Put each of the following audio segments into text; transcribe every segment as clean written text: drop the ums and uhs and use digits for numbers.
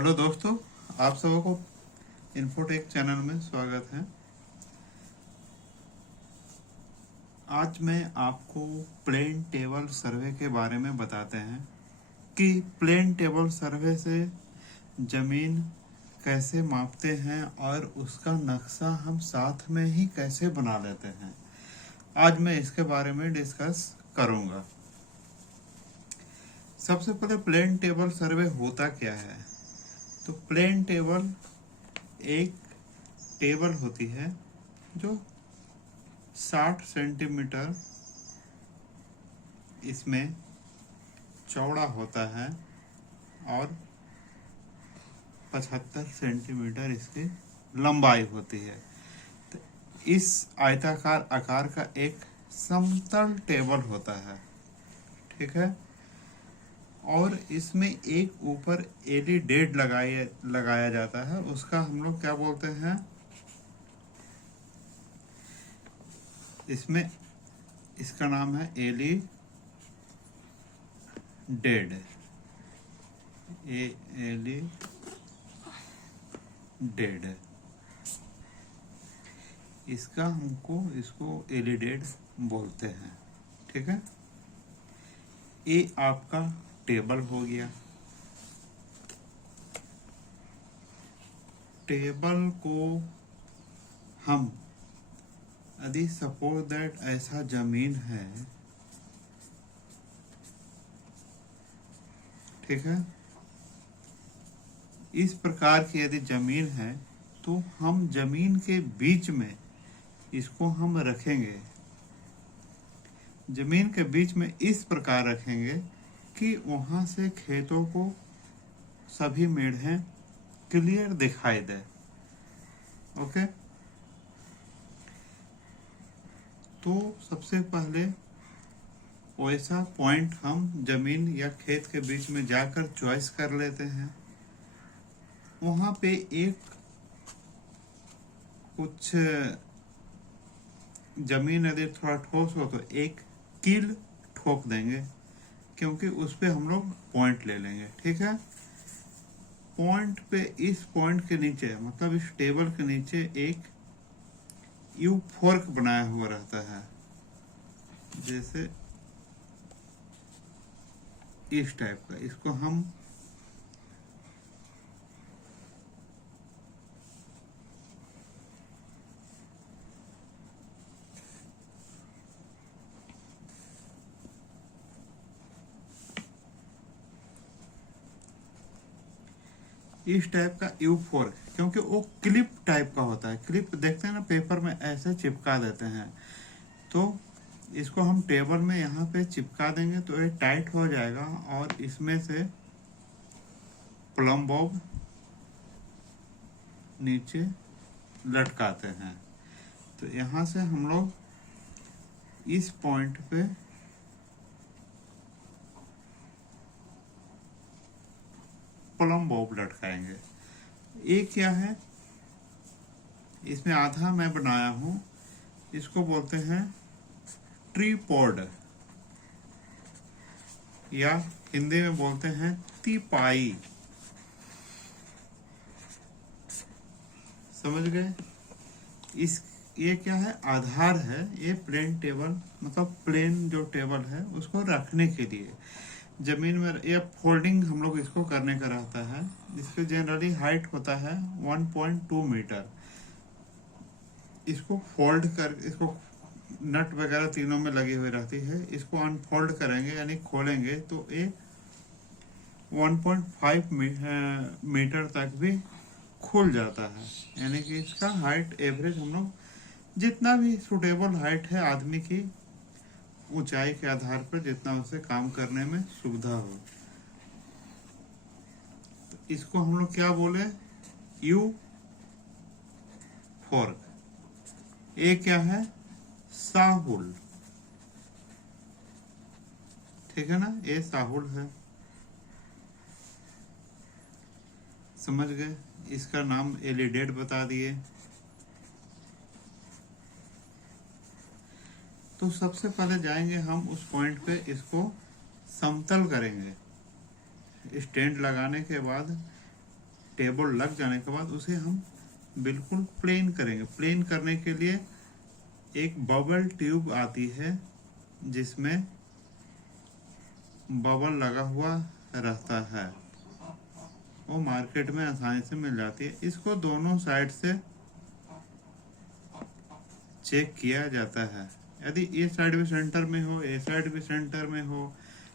Hello दोस्तों, आप सबों को इन्फोटेक चैनल में स्वागत है। आज मैं आपको प्लेन टेबल सर्वे के बारे में बताते हैं कि प्लेन टेबल सर्वे से ज़मीन कैसे मापते हैं और उसका नक्शा हम साथ में ही कैसे बना लेते हैं। आज मैं इसके बारे में डिस्कस करूँगा। सबसे पहले प्लेन टेबल सर्वे होता क्या है। तो प्लेन टेबल एक टेबल होती है जो 60 सेंटीमीटर इसमें चौड़ा होता है और 75 सेंटीमीटर इसकी लंबाई होती है। तो इस आयताकार आकार का एक समतल टेबल होता है, ठीक है। और इसमें एक ऊपर एलईडी लगाया जाता है। उसका हम लोग क्या बोलते हैं, इसमें इसका नाम है एलईडी। इसको एलईडी बोलते हैं, ठीक है। ये आपका टेबल हो गया। टेबल को हम यदि सपोज दैट ऐसा जमीन है, ठीक है, इस प्रकार की यदि जमीन है तो हम जमीन के बीच में इसको हम रखेंगे। जमीन के बीच में इस प्रकार रखेंगे कि वहां से खेतों को सभी मेढ़े क्लियर दिखाई दे। ओके, तो सबसे पहले वैसा पॉइंट हम जमीन या खेत के बीच में जाकर चॉइस कर लेते हैं। वहां पे एक कुछ जमीन यदि थोड़ा ठोस हो तो एक कील ठोक देंगे, क्योंकि उस पे हम लोग पॉइंट ले लेंगे, ठीक है। पॉइंट पे इस पॉइंट के नीचे मतलब इस टेबल के नीचे एक यू फोर्क बनाया हुआ रहता है, जैसे इस टाइप का। इसको हम इस टाइप का यू फोर्क, क्योंकि वो क्लिप टाइप का होता है। क्लिप देखते हैं ना, पेपर में ऐसे चिपका देते हैं। तो इसको हम टेबल में यहाँ पे चिपका देंगे तो ये टाइट हो जाएगा और इसमें से प्लम बॉब नीचे लटकाते हैं। तो यहाँ से हम लोग इस पॉइंट पे प्लम बॉब लटकाएंगे। ये क्या है, इसमें आधा मैं बनाया हूँ, इसको बोलते हैं ट्रीपॉड या हिंदी में बोलते हैं तिपाई। समझ गए। इस ये क्या है, आधार है। ये प्लेन टेबल मतलब प्लेन जो टेबल है उसको रखने के लिए जमीन में ये फोल्डिंग हम लोग इसको करने का रहता है। इसके जनरली हाइट होता है 1.2 मीटर। इसको फोल्ड कर, इसको नट वगैरह तीनों में लगी हुई रहती है। इसको अनफोल्ड करेंगे यानी खोलेंगे तो ये 1.5 मीटर तक भी खुल जाता है। यानी कि इसका हाइट एवरेज हम लोग जितना भी सुटेबल हाइट है आदमी की ऊंचाई के आधार पर, जितना उसे काम करने में सुविधा हो। तो इसको हम लोग क्या बोले, यू फोर्क। ये क्या है, साहुल, ठीक है ना, ये साहुल है। समझ गए। इसका नाम एलईडी बता दिए। तो सबसे पहले जाएंगे हम उस पॉइंट पे, इसको समतल करेंगे। स्टैंड लगाने के बाद टेबल लग जाने के बाद उसे हम बिल्कुल प्लेन करेंगे। प्लेन करने के लिए एक बबल ट्यूब आती है जिसमें बबल लगा हुआ रहता है, वो मार्केट में आसानी से मिल जाती है। इसको दोनों साइड से चेक किया जाता है। यदि ये साइड भी सेंटर में हो, ये साइड भी सेंटर में हो,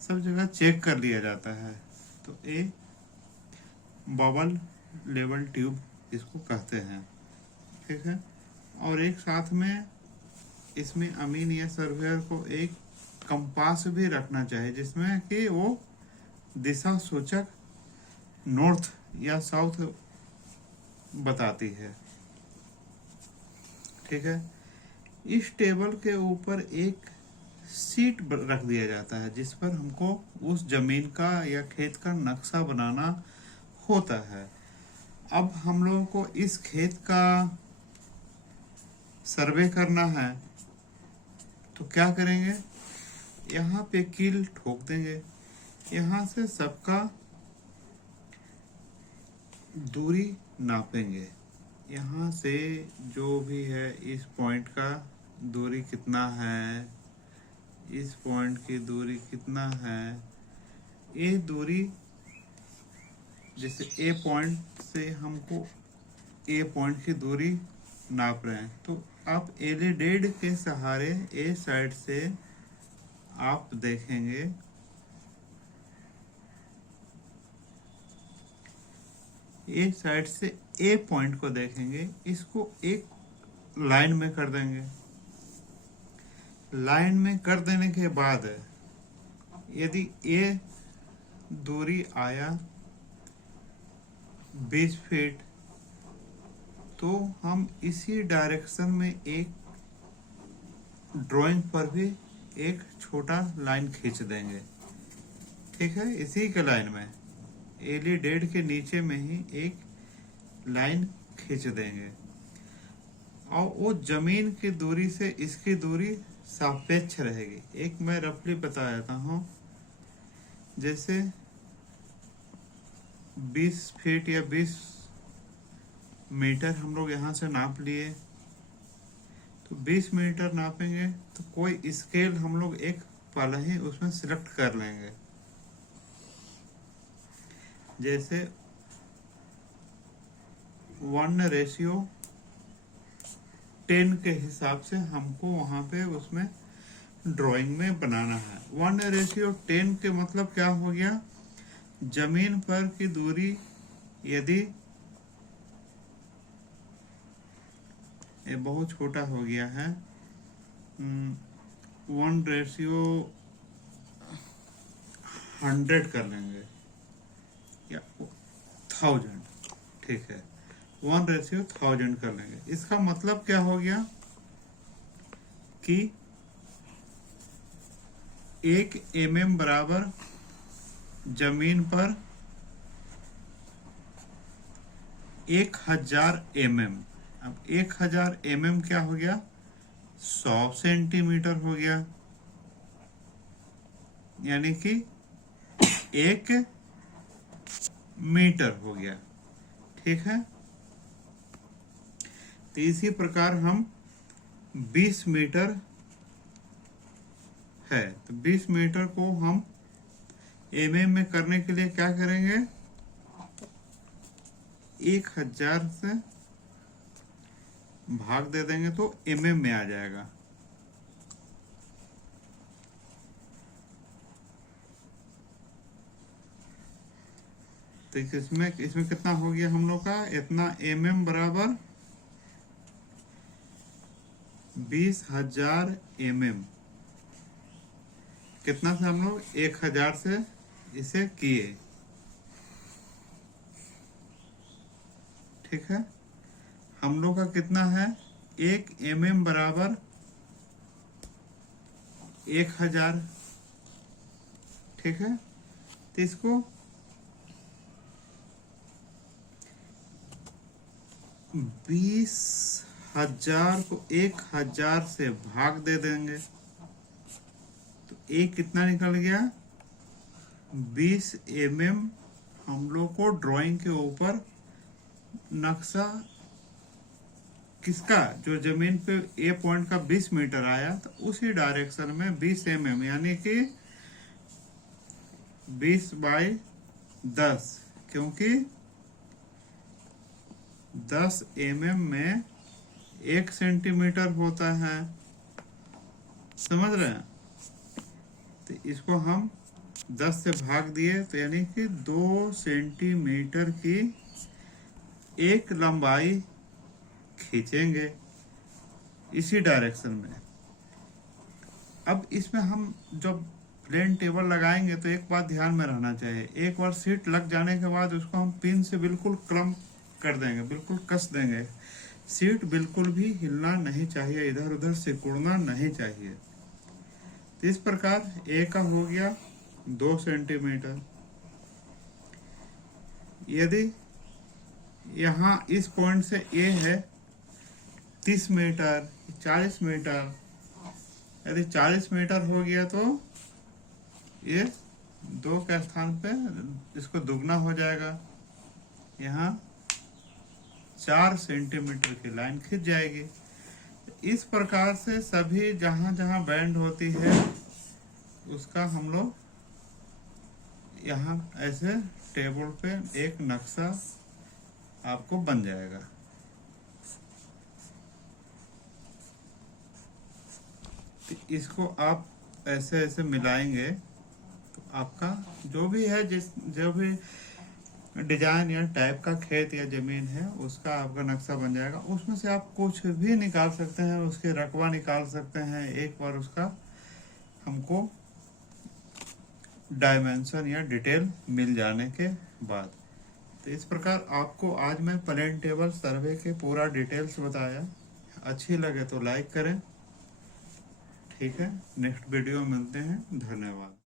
सब जगह चेक कर लिया जाता है। तो ये बबल लेवल ट्यूब इसको कहते हैं, ठीक है। और एक साथ में इसमें अमीन या सर्वेयर को एक कंपास भी रखना चाहिए जिसमें कि वो दिशा सूचक नॉर्थ या साउथ बताती है, ठीक है। इस टेबल के ऊपर एक सीट रख दिया जाता है जिस पर हमको उस जमीन का या खेत का नक्शा बनाना होता है। अब हम लोगों को इस खेत का सर्वे करना है तो क्या करेंगे, यहाँ पे कील ठोक देंगे। यहाँ से सबका दूरी नापेंगे। यहाँ से जो भी है इस पॉइंट का दूरी कितना है, इस पॉइंट की दूरी कितना है, ये दूरी जैसे ए पॉइंट से हमको ए पॉइंट की दूरी नाप रहे हैं तो आप एलिडेड के सहारे ए साइड से आप देखेंगे, ए साइड से ए पॉइंट को देखेंगे, इसको एक लाइन में कर देंगे। लाइन में कर देने के बाद यदि ए दूरी आया 20 फीट तो हम इसी डायरेक्शन में एक ड्राइंग पर भी एक छोटा लाइन खींच देंगे, ठीक है। इसी के लाइन में एलिडेड के नीचे में ही एक लाइन खींच देंगे और वो जमीन की दूरी से इसकी दूरी सापेक्ष रहेगी। एक मैं रफली बता देता हूँ, जैसे 20 फीट या 20 मीटर हम लोग यहाँ से नाप लिए तो 20 मीटर नापेंगे तो कोई स्केल हम लोग एक पहले ही उसमें सिलेक्ट कर लेंगे। जैसे 1:10 के हिसाब से हमको वहां पे उसमें ड्राइंग में बनाना है। 1:10 के मतलब क्या हो गया, जमीन पर की दूरी यदि ये बहुत छोटा हो गया है, 1:100 कर लेंगे या 1000, ठीक है। 1:1000 कर लेंगे। इसका मतलब क्या हो गया कि 1 mm बराबर जमीन पर 1000 mm। अब 1000 mm क्या हो गया, 100 सेंटीमीटर हो गया, यानी कि 1 मीटर हो गया, ठीक है। तो इसी प्रकार हम 20 मीटर है तो 20 मीटर को हम mm में करने के लिए क्या करेंगे, 1000 से भाग दे देंगे तो mm में आ जाएगा। तो इसमें कितना हो गया हम लोग का, इतना mm बराबर 20,000 mm। कितना से हम लोग 1000 से इसे किए, ठीक है। हम लोग का कितना है, 1 mm बराबर 1000, ठीक है। तो इसको 20,000 को 1000 से भाग दे देंगे तो एक कितना निकल गया, 20 mm हम लोग को ड्राइंग के ऊपर नक्शा किसका, जो जमीन पे ए पॉइंट का 20 मीटर आया, तो उसी डायरेक्शन में 20 mm यानी कि 20 बाई 10, क्योंकि 10 mm में 1 सेंटीमीटर होता है, समझ रहे हैं। तो इसको हम 10 से भाग दिए, तो यानी कि 2 सेंटीमीटर की एक लंबाई खींचेंगे इसी डायरेक्शन में। अब इसमें हम जब प्लेन टेबल लगाएंगे तो एक बात ध्यान में रहना चाहिए, एक बार सीट लग जाने के बाद उसको हम पिन से बिल्कुल क्लम्प कर देंगे, बिल्कुल कस देंगे। सीट बिल्कुल भी हिलना नहीं चाहिए, इधर उधर सिकुड़ना नहीं चाहिए। तो इस प्रकार ए का हो गया 2 सेंटीमीटर। यदि यहाँ इस पॉइंट से ए है 30 मीटर, 40 मीटर, यदि 40 मीटर हो गया तो ये 2 के स्थान पे इसको दुगना हो जाएगा, यहाँ 4 सेंटीमीटर की लाइन खींच जाएगी। इस प्रकार से सभी जहाँ जहाँ बैंड होती है उसका हम लोग यहाँ ऐसे टेबल पे एक नक्शा आपको बन जाएगा। तो इसको आप ऐसे ऐसे मिलाएंगे तो आपका जो भी है, जो भी डिजाइन या टाइप का खेत या जमीन है उसका आपका नक्शा बन जाएगा। उसमें से आप कुछ भी निकाल सकते हैं, उसके रकबा निकाल सकते हैं एक बार उसका हमको डायमेंशन या डिटेल मिल जाने के बाद। तो इस प्रकार आपको आज मैं प्लेन टेबल सर्वे के पूरा डिटेल्स बताया। अच्छी लगे तो लाइक करें, ठीक है। नेक्स्ट वीडियो में मिलते हैं, धन्यवाद।